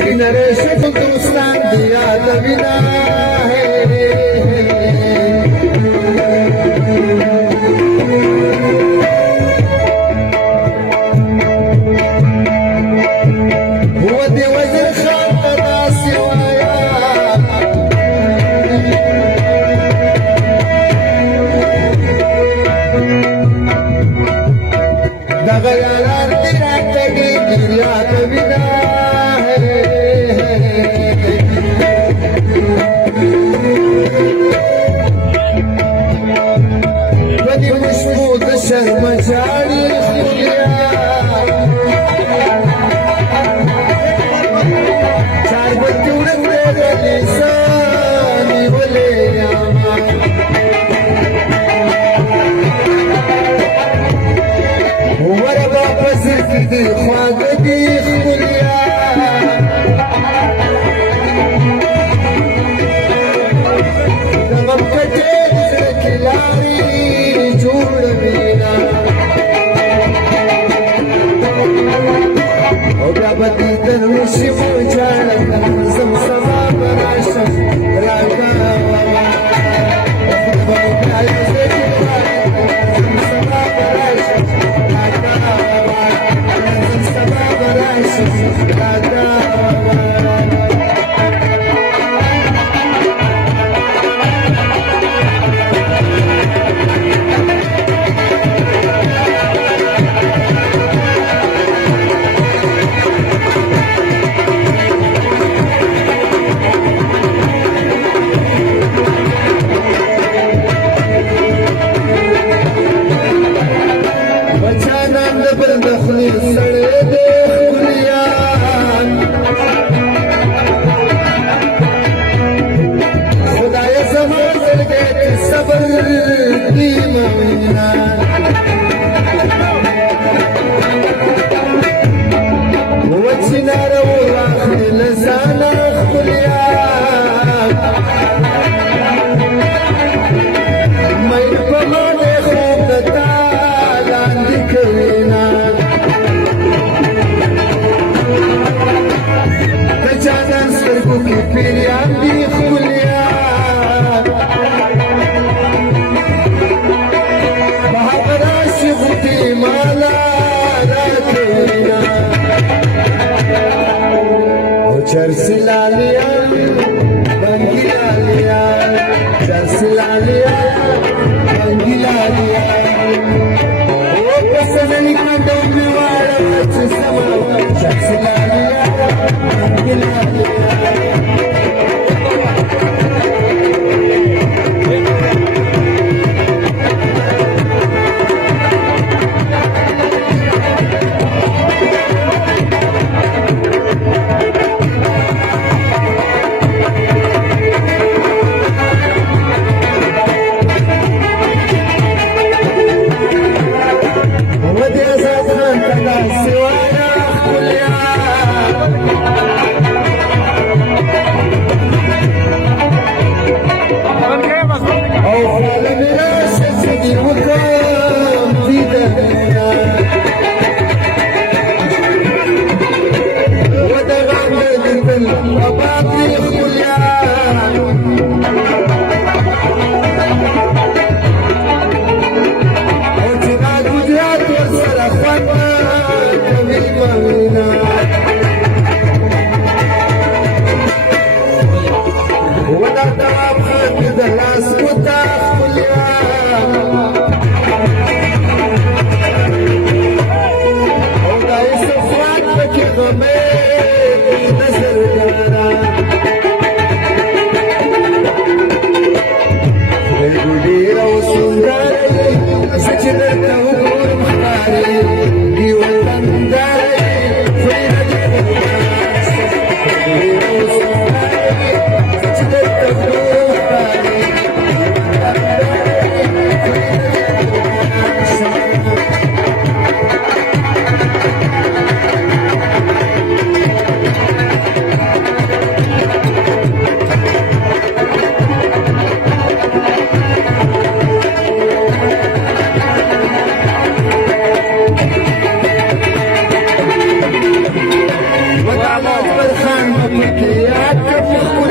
नरेश दोस्तान दिया दविना है هو دي وزير خلقنا سوايا دغيالار تیرا تگی دیا دبنا ودي مشمود شرم جاري خليا चार बच्चों ने लिसानी बोले उमर वापस की ख्वाब दी खुलिया तमम कटे खिलाड़ी जोड़ बिना وقابتي تنوشي موجانا زمزمة براشا راكا وخبرك على زمزمة براشا راكا زمزمة براشا راكا चरसिलालिया बंगिलालिया चरसिलालिया बंगिलालिया ओ कसननी कंडों वाला चसमा चरसिलालिया बंगिलालिया चमकिया चमक